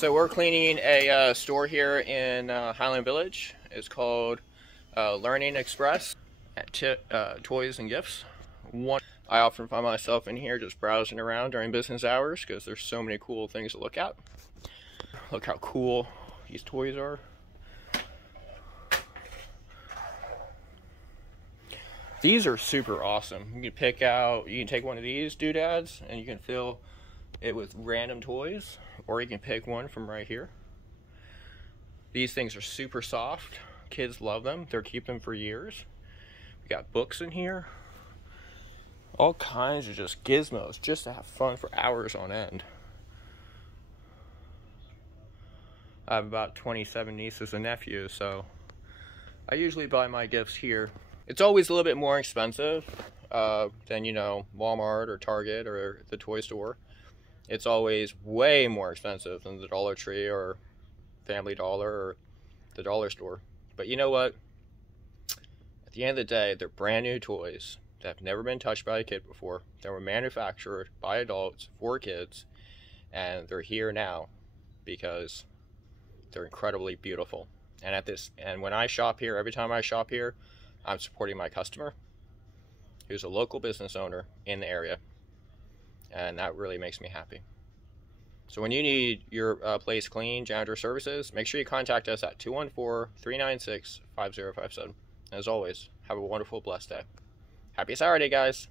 So we're cleaning a store here in Highland Village. It's called Learning Express at Toys and Gifts. I often find myself in here just browsing around during business hours because there's so many cool things to look at. Look how cool these toys are. These are super awesome. You can take one of these doodads and you can fill it with random toys, or you can pick one from right here. These things are super soft. Kids love them. They'll keep them for years. We got books in here. All kinds of just gizmos just to have fun for hours on end. I have about 27 nieces and nephews, so I usually buy my gifts here. It's always a little bit more expensive than, you know, Walmart or Target or the toy store. It's always way more expensive than the Dollar Tree or Family Dollar or the dollar store. But you know what? At the end of the day, they're brand new toys that have never been touched by a kid before. They were manufactured by adults for kids, and they're here now because they're incredibly beautiful. And when I shop here, every time I shop here, I'm supporting my customer, who's a local business owner in the area. And that really makes me happy. So when you need your place clean, janitor services, make sure you contact us at 214-396-5057. As always, have a wonderful, blessed day. Happy Saturday, guys.